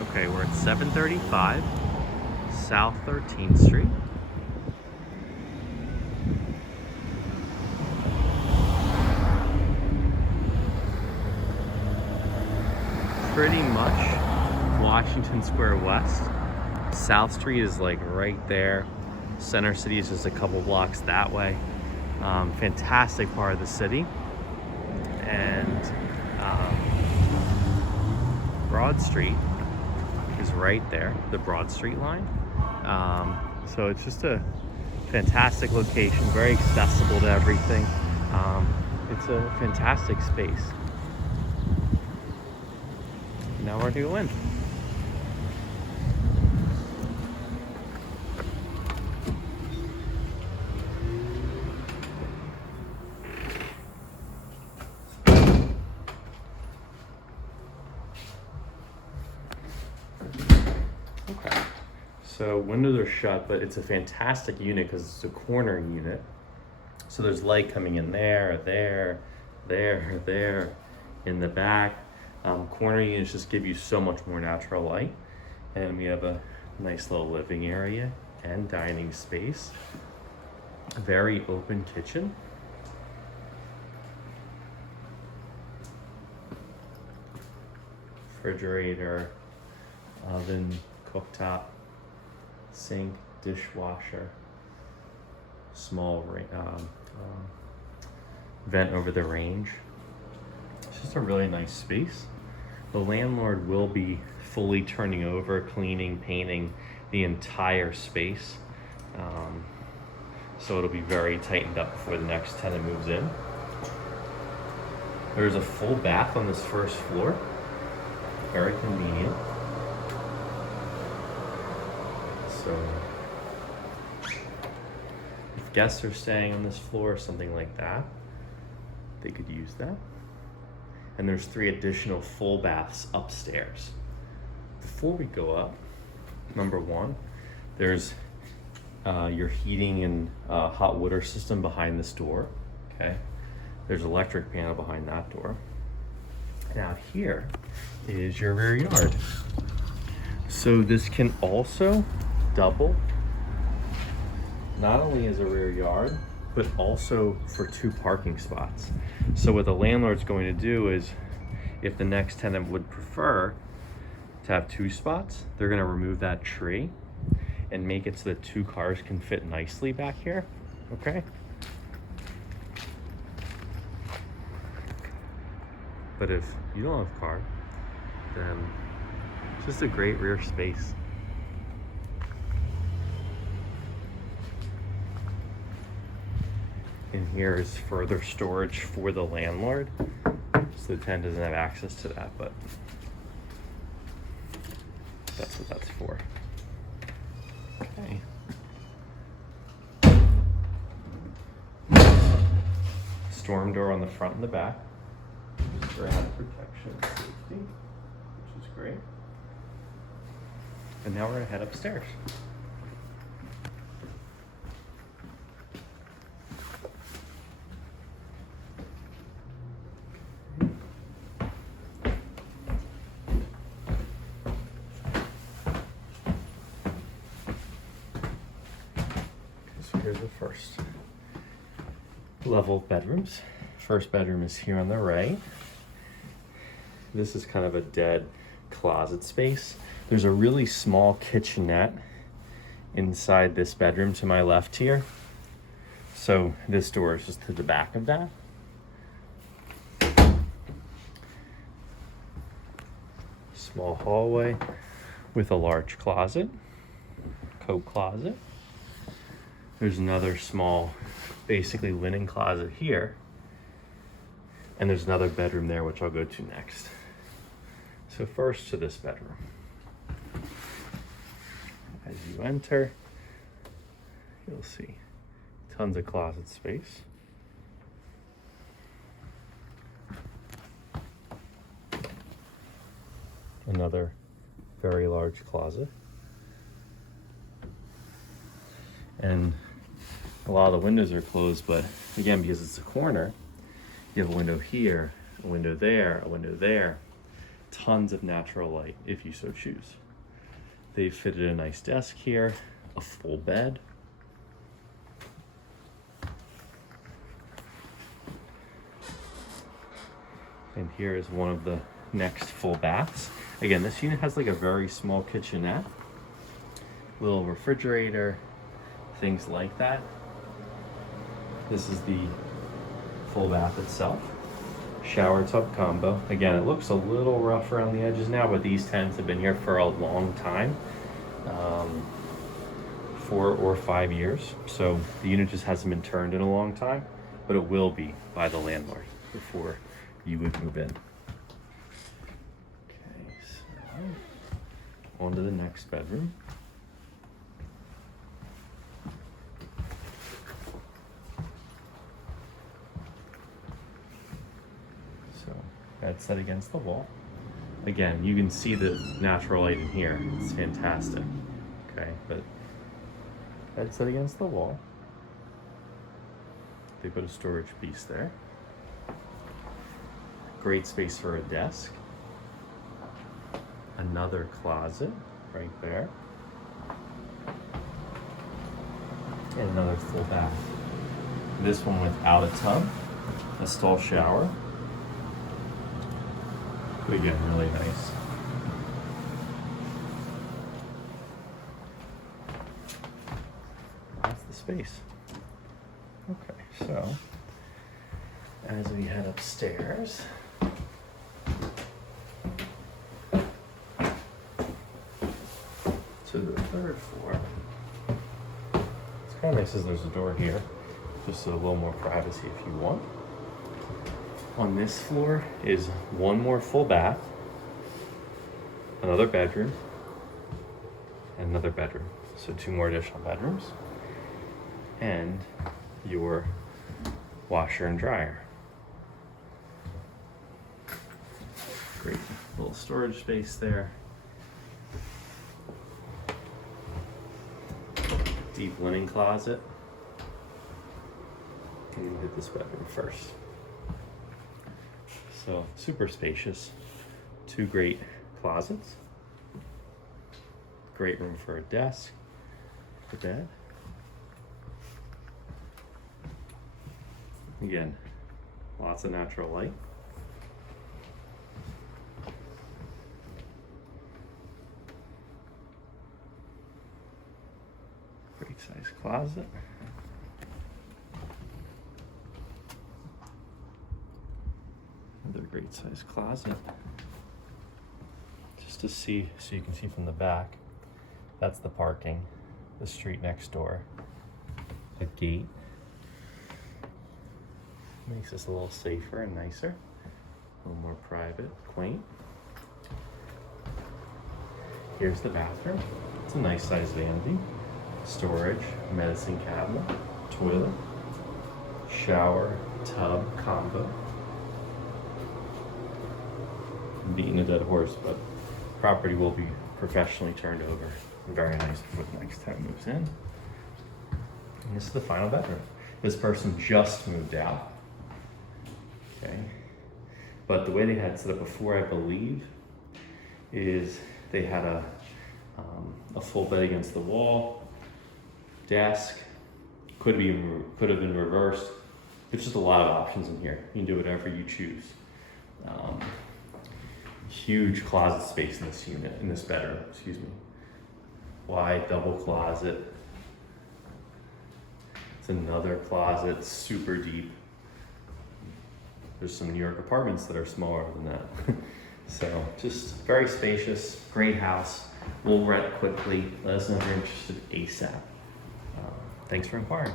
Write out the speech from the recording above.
Okay, we're at 735 South 13th Street. Pretty much Washington Square West. South Street is like right there. Center City is just a couple blocks that way. Fantastic part of the city. And Broad Street is right there, the Broad Street line. So it's just a fantastic location, very accessible to everything. It's a fantastic space. Now we're gonna go in. Okay, so windows are shut, but it's a fantastic unit because it's a corner unit. So there's light coming in there, in the back. Corner units just give you so much more natural light. And we have a nice little living area and dining space. A very open kitchen. Refrigerator, oven, cooktop, sink, dishwasher, small vent over the range. It's just a really nice space. The landlord will be fully turning over, cleaning, painting the entire space. So it'll be very tightened up before the next tenant moves in. There's a full bath on this first floor. Very convenient. So if guests are staying on this floor or something like that, they could use that. And there's 3 additional full baths upstairs. Before we go up, number 1, there's your heating and hot water system behind this door. Okay, there's an electric panel behind that door. And out here is your rear yard. So this can also double not only as a rear yard, but also for 2 parking spots. So what the landlord's going to do is, if the next tenant would prefer to have 2 spots, they're gonna remove that tree and make it so that 2 cars can fit nicely back here, okay? But if you don't have a car, then it's just a great rear space. And here is further storage for the landlord. So the tenant doesn't have access to that, but that's what that's for. Okay. Storm door on the front and the back, just for added protection and safety, which is great. And now we're gonna head upstairs. So here's the first level of bedrooms. First bedroom is here on the right. This is kind of a dead closet space. There's a really small kitchenette inside this bedroom to my left here. So this door is just to the back of that. Small hallway with a large closet, coat closet. There's another small, basically linen closet here. And there's another bedroom there, which I'll go to next. So first to this bedroom. As you enter, you'll see tons of closet space. Another very large closet. And a lot of the windows are closed, but again, because it's a corner, you have a window here, a window there, a window there. tons of natural light if you so choose. They've fitted a nice desk here, a full bed. And here is one of the next full baths. Again, this unit has like a very small kitchenette, little refrigerator, things like that. This is the full bath itself. Shower tub combo. Again, it looks a little rough around the edges now, but these tents have been here for a long time, 4 or 5 years. So the unit just hasn't been turned in a long time, but it will be by the landlord before you would move in. Okay, so on to the next bedroom. Bed set against the wall. Again, you can see the natural light in here. It's fantastic. Okay, but bed set against the wall. They put a storage piece there. Great space for a desk. Another closet right there. And another full bath. This one without a tub, a stall shower. Again, really nice. That's the space. Okay, so as we head upstairs, to the 3rd floor, it's kind of nice as there's a door here, just a little more privacy if you want. On this floor is one more full bath, another bedroom, and another bedroom. So 2 more additional bedrooms, and your washer and dryer. Great little storage space there. Deep linen closet. And we'll hit this bedroom first. So super spacious, 2 great closets, great room for a desk, a bed. Again, lots of natural light. Great size closet. Another great size closet. Just to see, so you can see from the back, that's the parking, the street next door, a gate. Makes this a little safer and nicer, a little more private, quaint. Here's the bathroom. It's a nice size vanity. Storage, medicine cabinet, toilet, shower, tub combo. Beating a dead horse, but property will be professionally turned over. Very nice before the next tenant moves in. And this is the final bedroom. This person just moved out. Okay. But the way they had it set up before, I believe, is they had a full bed against the wall, desk, could have been reversed. There's just a lot of options in here. You can do whatever you choose. Huge closet space in this unit, in this bedroom, excuse me. Wide double closet. It's another closet, super deep. There's some New York apartments that are smaller than that. So just very spacious, great house. We'll rent quickly. Let us know if you're interested ASAP. Thanks for inquiring.